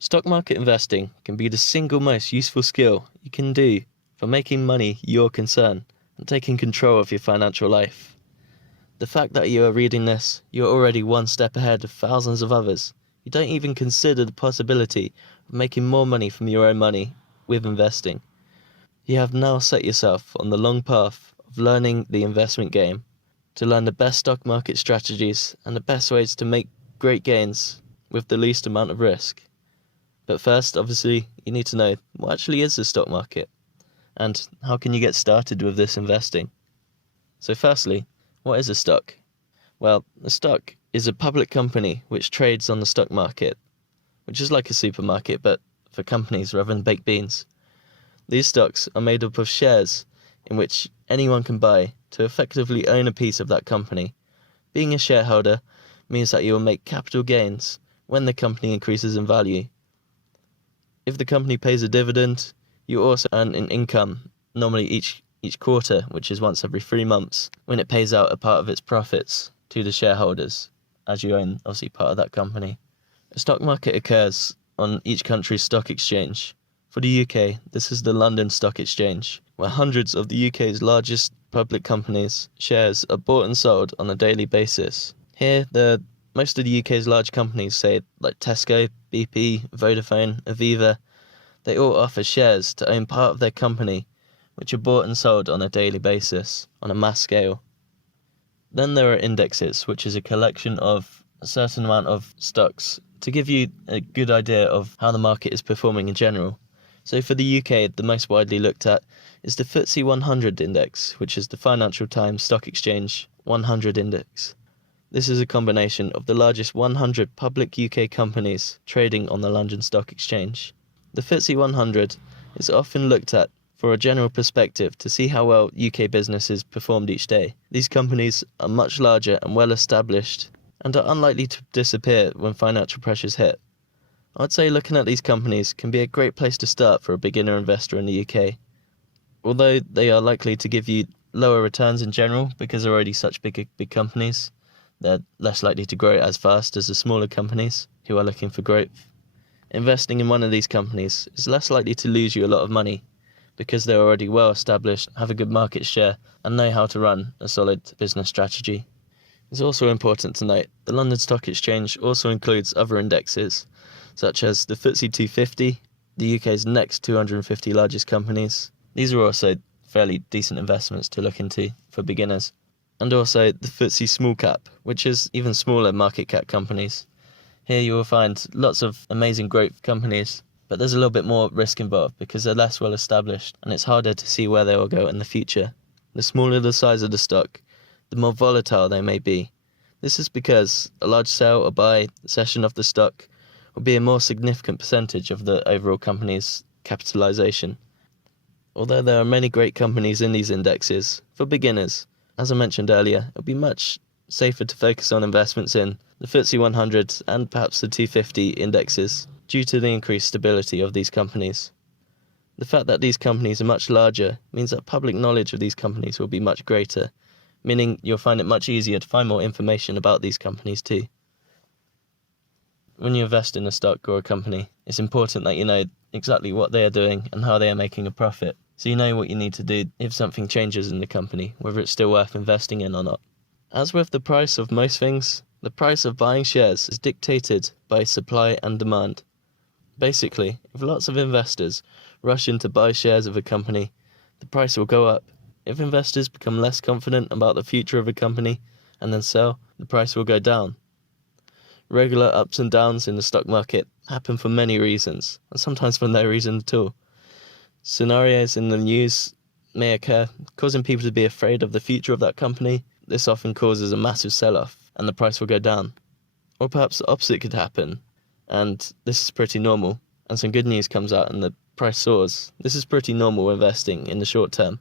Stock market investing can be the single most useful skill you can do for making money your concern and taking control of your financial life. The fact that you are reading this, you're already one step ahead of thousands of others. You don't even consider the possibility of making more money from your own money with investing. You have now set yourself on the long path of learning the investment game, to learn the best stock market strategies and the best ways to make great gains with the least amount of risk. But first, obviously, you need to know what actually is the stock market and how can you get started with this investing. So firstly, what is a stock? Well, a stock is a public company which trades on the stock market, which is like a supermarket but for companies rather than baked beans. These stocks are made up of shares in which anyone can buy to effectively own a piece of that company. Being a shareholder means that you will make capital gains when the company increases in value. If the company pays a dividend, you also earn an income, normally each quarter, which is once every 3 months, when it pays out a part of its profits to the shareholders, as you own obviously part of that company. A stock market occurs on each country's stock exchange. For the UK, this is the London Stock Exchange, where hundreds of the UK's largest public companies' shares are bought and sold on a daily basis. Here, most of the UK's large companies, say like Tesco, BP, Vodafone, Aviva, they all offer shares to own part of their company, which are bought and sold on a daily basis, on a mass scale. Then there are indexes, which is a collection of a certain amount of stocks to give you a good idea of how the market is performing in general. So for the UK, the most widely looked at is the FTSE 100 index, which is the Financial Times Stock Exchange 100 index. This is a combination of the largest 100 public UK companies trading on the London Stock Exchange. The FTSE 100 is often looked at for a general perspective to see how well UK businesses performed each day. These companies are much larger and well established and are unlikely to disappear when financial pressures hit. I'd say looking at these companies can be a great place to start for a beginner investor in the UK. Although they are likely to give you lower returns in general because they're already such big companies, they're less likely to grow as fast as the smaller companies who are looking for growth. Investing in one of these companies is less likely to lose you a lot of money because they're already well established, have a good market share, and know how to run a solid business strategy. It's also important to note the London Stock Exchange also includes other indexes, such as the FTSE 250, the UK's next 250 largest companies. These are also fairly decent investments to look into for beginners. And also the FTSE Small Cap, which is even smaller market cap companies. Here you will find lots of amazing growth companies, but there's a little bit more risk involved because they're less well established and it's harder to see where they will go in the future. The smaller the size of the stock, the more volatile they may be. This is because a large sell or buy session of the stock will be a more significant percentage of the overall company's capitalization. Although there are many great companies in these indexes, for beginners, as I mentioned earlier, it will be much safer to focus on investments in the FTSE 100 and perhaps the 250 indexes due to the increased stability of these companies. The fact that these companies are much larger means that public knowledge of these companies will be much greater, meaning you'll find it much easier to find more information about these companies too. When you invest in a stock or a company, it's important that you know exactly what they are doing and how they are making a profit, so you know what you need to do if something changes in the company, whether it's still worth investing in or not. As with the price of most things, the price of buying shares is dictated by supply and demand. Basically, if lots of investors rush in to buy shares of a company, the price will go up. If investors become less confident about the future of a company and then sell, the price will go down. Regular ups and downs in the stock market happen for many reasons, and sometimes for no reason at all. Scenarios in the news may occur, causing people to be afraid of the future of that company. This often causes a massive sell-off, and the price will go down. Or perhaps the opposite could happen, and this is pretty normal, and some good news comes out and the price soars. This is pretty normal investing in the short term.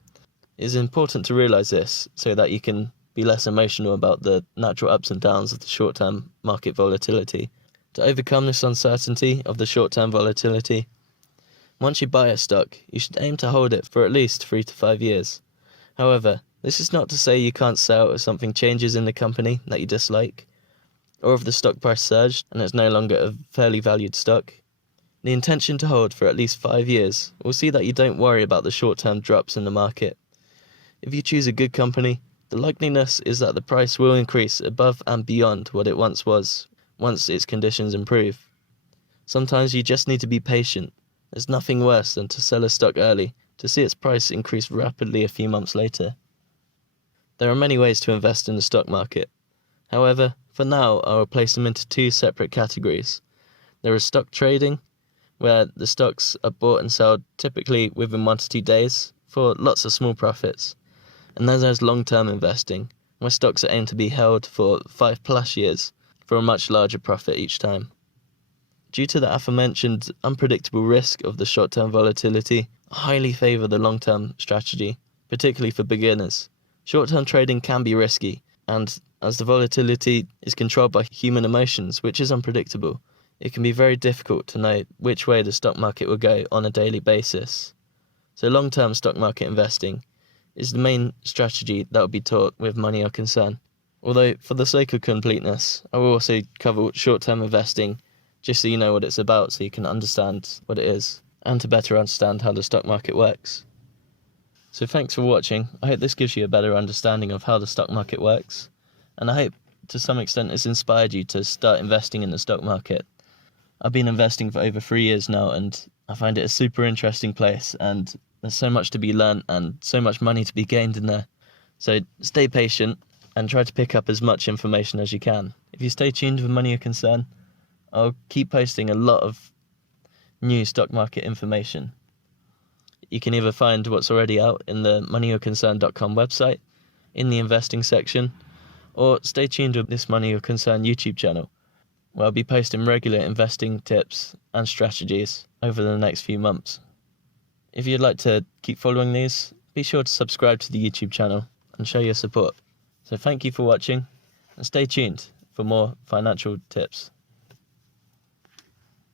It is important to realise this so that you can be less emotional about the natural ups and downs of the short-term market volatility. To overcome this uncertainty of the short-term volatility, once you buy a stock, you should aim to hold it for at least 3 to 5 years. However, this is not to say you can't sell if something changes in the company that you dislike, or if the stock price surged and it's no longer a fairly valued stock. The intention to hold for at least 5 years will see that you don't worry about the short-term drops in the market. If you choose a good company, the likeliness is that the price will increase above and beyond what it once was, once its conditions improve. Sometimes you just need to be patient. There's nothing worse than to sell a stock early to see its price increase rapidly a few months later. There are many ways to invest in the stock market. However, for now, I will place them into 2 separate categories. There is stock trading, where the stocks are bought and sold typically within 1 to 2 days for lots of small profits. And then there's long-term investing, where stocks are aimed to be held for 5+ years for a much larger profit each time. Due to the aforementioned unpredictable risk of the short-term volatility, I highly favour the long-term strategy, particularly for beginners. Short-term trading can be risky, and as the volatility is controlled by human emotions, which is unpredictable, it can be very difficult to know which way the stock market will go on a daily basis. So long-term stock market investing is the main strategy that will be taught with Money or Concern. Although, for the sake of completeness, I will also cover short-term investing, just so you know what it's about, so you can understand what it is, and to better understand how the stock market works. So thanks for watching. I hope this gives you a better understanding of how the stock market works, and I hope to some extent it's inspired you to start investing in the stock market. I've been investing for over 3 years now, and I find it a super interesting place, and there's so much to be learnt and so much money to be gained in there. So stay patient and try to pick up as much information as you can. If you stay tuned with Money or Concern, I'll keep posting a lot of new stock market information. You can either find what's already out in the moneyorconcern.com website, in the investing section, or stay tuned with this Money or Concern YouTube channel, where I'll be posting regular investing tips and strategies over the next few months. If you'd like to keep following these, be sure to subscribe to the YouTube channel and show your support. So thank you for watching, and stay tuned for more financial tips.